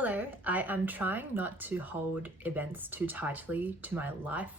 Hello, I am trying not to hold events too tightly to my life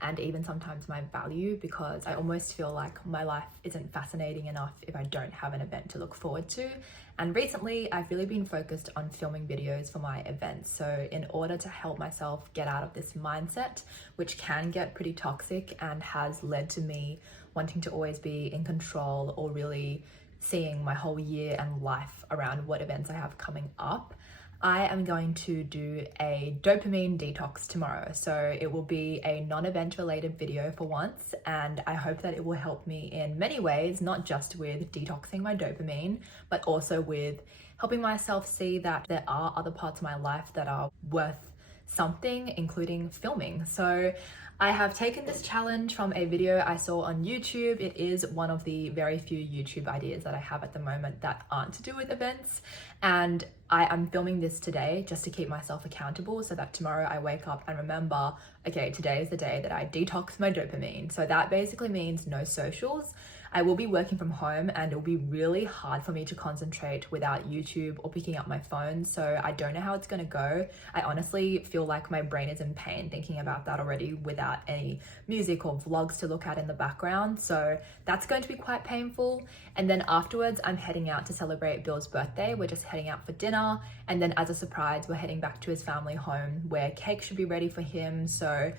and even sometimes my value, because I almost feel like my life isn't fascinating enough if I don't have an event to look forward to. And recently I've really been focused on filming videos for my events. So in order to help myself get out of this mindset, which can get pretty toxic and has led to me wanting to always be in control or really seeing my whole year and life around what events I have coming up, I am going to do a dopamine detox tomorrow. So it will be a non-event related video for once, and I hope that it will help me in many ways, not just with detoxing my dopamine, but also with helping myself see that there are other parts of my life that are worth something, including filming. So I have taken this challenge from a video I saw on YouTube. It is one of the very few YouTube ideas that I have at the moment that aren't to do with events. And I am filming this today just to keep myself accountable so that tomorrow I wake up and remember, okay, today is the day that I detox my dopamine. So that basically means no socials. I will be working from home and it will be really hard for me to concentrate without YouTube or picking up my phone. So I don't know how it's gonna go. I honestly feel like my brain is in pain thinking about that already without any music or vlogs to look at in the background. So that's going to be quite painful. And then afterwards, I'm heading out to celebrate Bill's birthday. We're just heading out for dinner. And then as a surprise, we're heading back to his family home where cake should be ready for him. So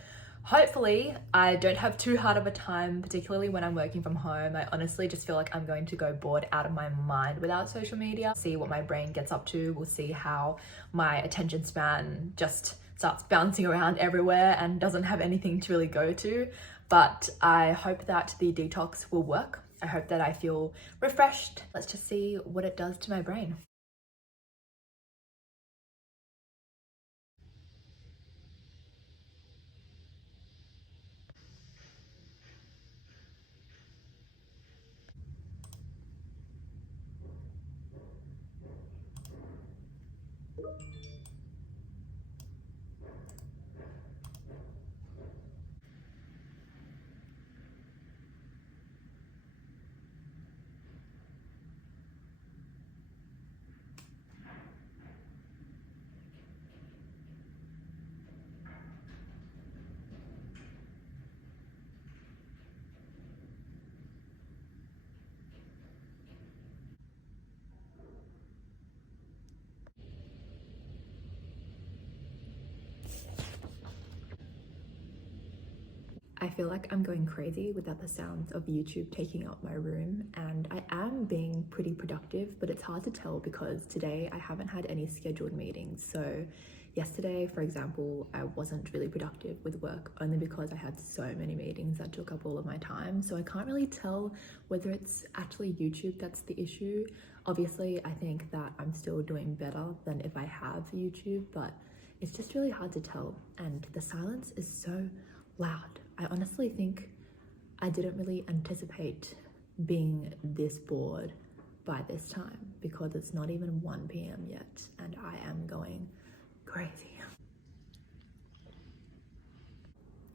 hopefully I don't have too hard of a time, particularly when I'm working from home. I honestly just feel like I'm going to go bored out of my mind without social media. See what my brain gets up to. We'll see how my attention span just starts bouncing around everywhere and doesn't have anything to really go to. But I hope that the detox will work. I hope that I feel refreshed. Let's just see what it does to my brain. I feel like I'm going crazy without the sounds of YouTube taking up my room, and I am being pretty productive, but it's hard to tell because today I haven't had any scheduled meetings. So yesterday, for example, I wasn't really productive with work only because I had so many meetings that took up all of my time. So I can't really tell whether it's actually YouTube that's the issue. Obviously, I think that I'm still doing better than if I have YouTube, but it's just really hard to tell. And the silence is so loud. I honestly think I didn't really anticipate being this bored by this time because it's not even 1 p.m. yet and I am going crazy.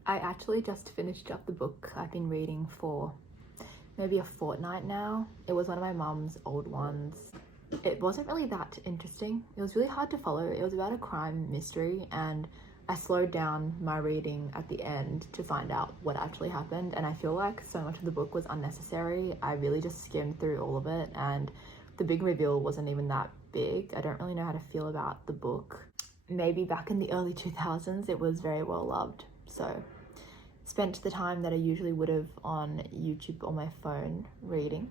I actually just finished up the book I've been reading for maybe a fortnight now. It was one of my mum's old ones. It wasn't really that interesting. It was really hard to follow. It was about a crime mystery, and I slowed down my reading at the end to find out what actually happened, and I feel like so much of the book was unnecessary. I really just skimmed through all of it, and the big reveal wasn't even that big. I don't really know how to feel about the book. Maybe back in the early 2000s it was very well loved, so spent the time that I usually would have on YouTube or my phone reading.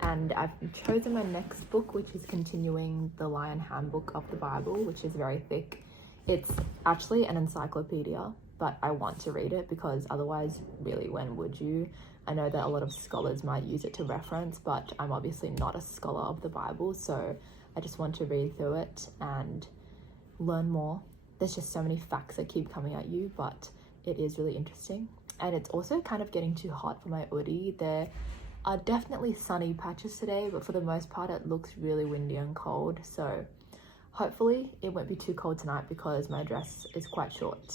And I've chosen my next book, which is continuing the Lion Handbook of the Bible, which is very thick. It's actually an encyclopedia, but I want to read it because otherwise, really, when would you? I know that a lot of scholars might use it to reference, but I'm obviously not a scholar of the Bible, so I just want to read through it and learn more. There's just so many facts that keep coming at you, but it is really interesting. And it's also kind of getting too hot for my hoodie. There are definitely sunny patches today, but for the most part it looks really windy and cold, so hopefully it won't be too cold tonight because my dress is quite short.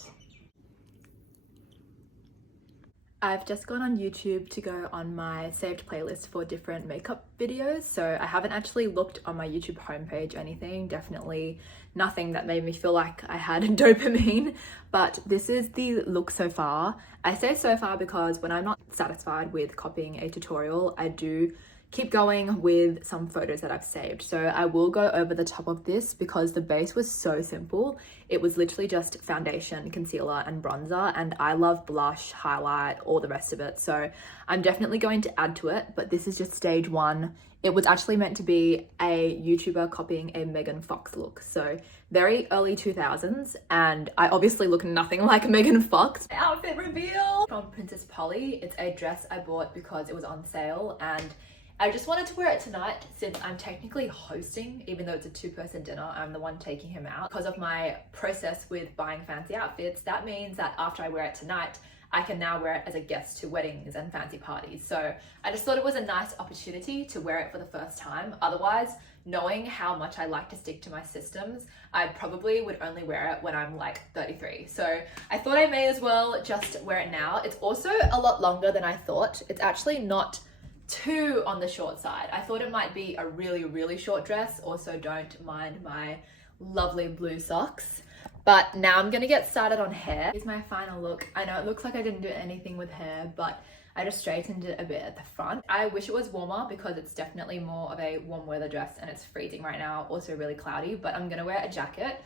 I've just gone on YouTube to go on my saved playlist for different makeup videos, so I haven't actually looked on my YouTube homepage or anything. Definitely nothing that made me feel like I had dopamine, but this is the look so far. I say so far because when I'm not satisfied with copying a tutorial, I do keep going with some photos that I've saved. So I will go over the top of this because the base was so simple. It was literally just foundation, concealer and bronzer, and I love blush, highlight, all the rest of it. So I'm definitely going to add to it, but this is just stage one. It was actually meant to be a YouTuber copying a Megan Fox look. So very early 2000s, and I obviously look nothing like Megan Fox. Outfit reveal from Princess Polly. It's a dress I bought because it was on sale, and I just wanted to wear it tonight since I'm technically hosting, even though it's a two-person dinner. I'm the one taking him out. Because of my process with buying fancy outfits, that means that after I wear it tonight, I can now wear it as a guest to weddings and fancy parties. So I just thought it was a nice opportunity to wear it for the first time. Otherwise, knowing how much I like to stick to my systems, I probably would only wear it when I'm like 33. So I thought I may as well just wear it now. It's also a lot longer than I thought. It's actually not too on the short side. I thought it might be a really short dress. Also, don't mind my lovely blue socks. But now I'm gonna get started on hair. Here's my final look. I know it looks like I didn't do anything with hair, but I just straightened it a bit at the front. I wish it was warmer because it's definitely more of a warm weather dress and it's freezing right now, also really cloudy, but I'm gonna wear a jacket.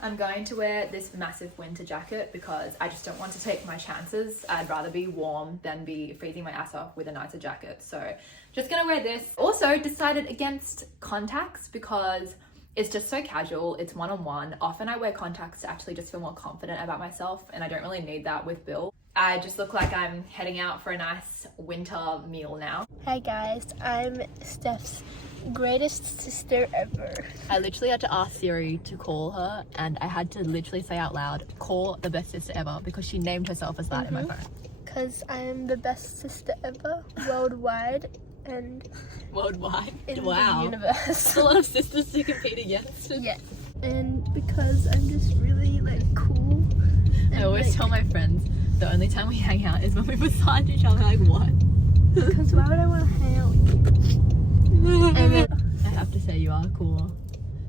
I'm going to wear this massive winter jacket because I just don't want to take my chances. I'd rather be warm than be freezing my ass off with a nicer jacket. So just gonna wear this. Also decided against contacts because it's just so casual. It's one-on-one. Often I wear contacts to actually just feel more confident about myself, and I don't really need that with Bill. I just look like I'm heading out for a nice winter meal now. Hi guys, I'm Steph's greatest sister ever. I literally had to ask Siri to call her, and I had to literally say out loud, call the best sister ever, because she named herself as that in my phone. Because I am the best sister ever, worldwide and worldwide? in Wow. the universe. That's a lot of sisters to compete against. Yeah, and because I'm just really like cool. I always tell my friends the only time we hang out is when we massage each other. Like, what? Because why would I want to hang out with you? And then, I have to say, you are cool.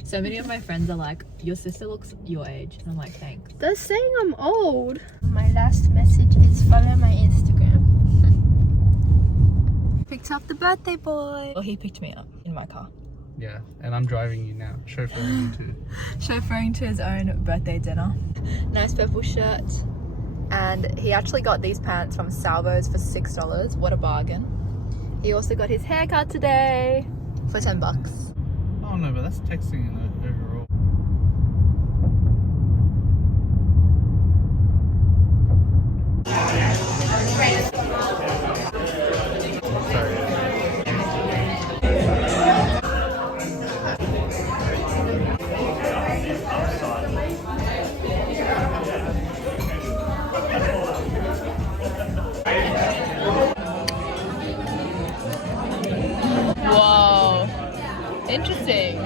So many of my friends are like, your sister looks your age. And I'm like, thanks. they're saying I'm old. My last message is follow my Instagram. Picked up the birthday boy. Well, he picked me up in my car. Yeah, and I'm driving you now, chauffeuring you too. Chauffeuring to his own birthday dinner. Nice purple shirt. And he actually got these pants from Salvo's for $6. What a bargain. He also got his haircut today for $10. Oh no, but that's texting in overall. Whoa. Interesting.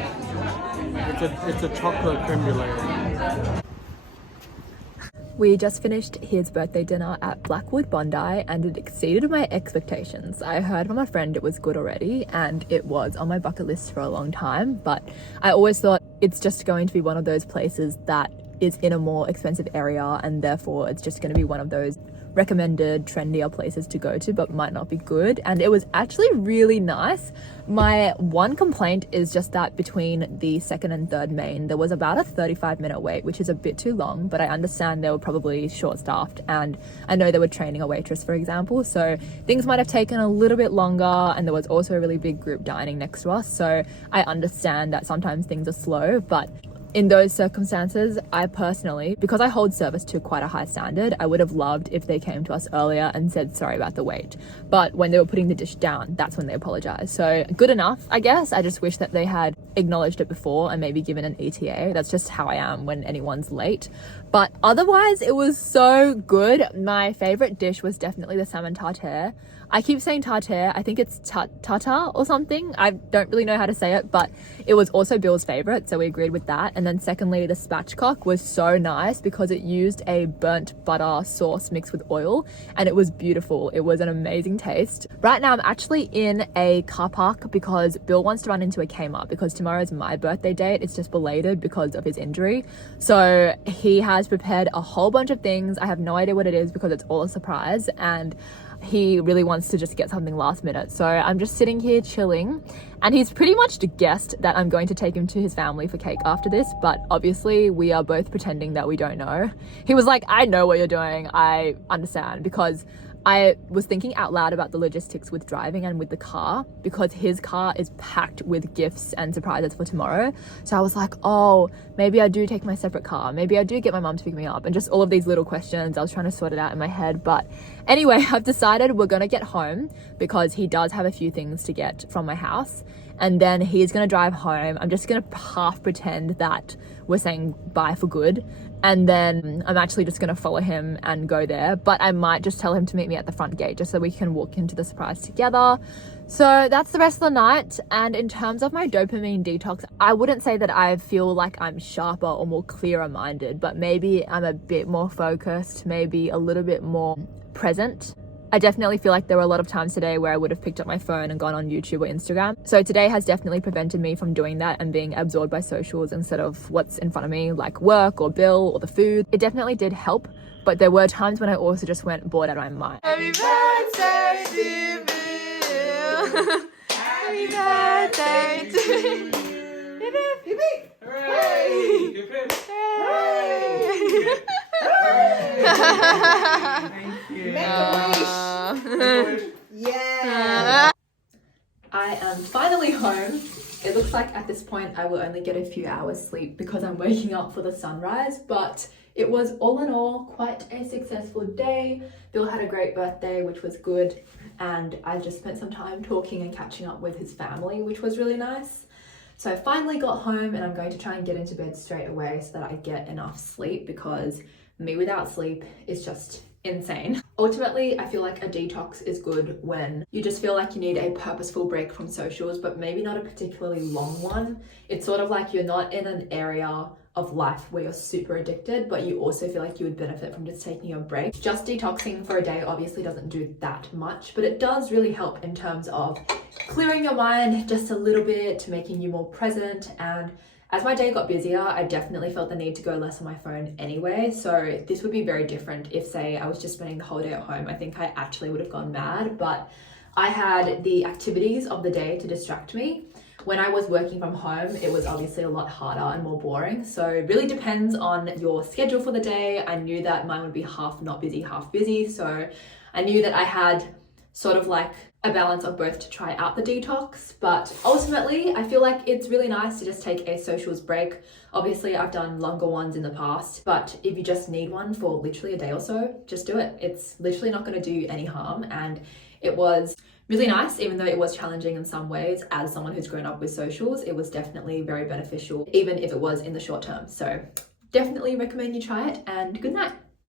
It's a chocolate creme brulee. We just finished his birthday dinner at Blackwood Bondi, and it exceeded my expectations. I heard from a friend it was good already, and it was on my bucket list for a long time, but I always thought it's just going to be one of those places that is in a more expensive area, and therefore it's just going to be one of those recommended trendier places to go to but might not be good. And it was actually really nice. My one complaint is just that between the second and third main there was about a 35-minute wait, which is a bit too long, but I understand they were probably short-staffed, and I know they were training a waitress, for example, so things might have taken a little bit longer, and there was also a really big group dining next to us, so I understand that sometimes things are slow. But in those circumstances, I personally, because I hold service to quite a high standard, I would have loved if they came to us earlier and said sorry about the wait. But when they were putting the dish down, that's when they apologized. So good enough, I guess. I just wish that they had acknowledged it before and maybe given an ETA. That's just how I am when anyone's late. But otherwise, it was so good. My favorite dish was definitely the salmon tartare. I keep saying tartare. I think it's tartar or something. I don't really know how to say it, but it was also Bill's favorite, so we agreed with that. And then secondly, the spatchcock was so nice because it used a burnt butter sauce mixed with oil, and it was beautiful. It was an amazing taste. Right now I'm actually in a car park because Bill wants to run into a Kmart because tomorrow is my birthday date. It's just belated because of his injury. So he has prepared a whole bunch of things. I have no idea what it is because it's all a surprise, and he really wants to just get something last minute. So I'm just sitting here chilling, and he's pretty much guessed that I'm going to take him to his family for cake after this, but obviously we are both pretending that we don't know. He was like, I know what you're doing. I understand, because I was thinking out loud about the logistics with driving and with the car, because his car is packed with gifts and surprises for tomorrow. So I was like, oh, maybe I do take my separate car. Maybe I do get my mum to pick me up, and just all of these little questions. I was trying to sort it out in my head. But anyway, I've decided we're going to get home because he does have a few things to get from my house. And then he's going to drive home. I'm just going to half pretend that we're saying bye for good. And then I'm actually just going to follow him and go there. But I might just tell him to meet me at the front gate just so we can walk into the surprise together. So that's the rest of the night. And in terms of my dopamine detox, I wouldn't say that I feel like I'm sharper or more clearer minded, but maybe I'm a bit more focused, maybe a little bit more present. I definitely feel like there were a lot of times today where I would have picked up my phone and gone on YouTube or Instagram. So today has definitely prevented me from doing that and being absorbed by socials instead of what's in front of me, like work or Bill or the food. It definitely did help, but there were times when I also just went bored out of my mind. Happy birthday to Bill. Happy birthday to you. Hip hip. Hip hip. Hooray. Hip hip. Hooray. Thank you. Make a wish. Yeah. I am finally home. It looks like at this point I will only get a few hours sleep because I'm waking up for the sunrise, but it was all in all quite a successful day. Bill had a great birthday, which was good, and I just spent some time talking and catching up with his family, which was really nice. So I finally got home, and I'm going to try and get into bed straight away so that I get enough sleep, because me without sleep is just insane. Ultimately, I feel like a detox is good when you just feel like you need a purposeful break from socials, but maybe not a particularly long one. It's sort of like you're not in an area of life where you're super addicted, but you also feel like you would benefit from just taking a break. Just detoxing for a day obviously doesn't do that much, but it does really help in terms of clearing your mind just a little bit, making you more present. And as my day got busier, I definitely felt the need to go less on my phone anyway. So this would be very different if, say, I was just spending the whole day at home. I think I actually would have gone mad, but I had the activities of the day to distract me. When I was working from home, it was obviously a lot harder and more boring. So it really depends on your schedule for the day. I knew that mine would be half not busy, half busy. So I knew that I had sort of like a balance of both to try out the detox. But ultimately, I feel like it's really nice to just take a socials break. Obviously, I've done longer ones in the past, but if you just need one for literally a day or so, just do it. It's literally not going to do any harm. And it was really nice, even though it was challenging in some ways. As someone who's grown up with socials, it was definitely very beneficial, even if it was in the short term. So definitely recommend you try it, and good night.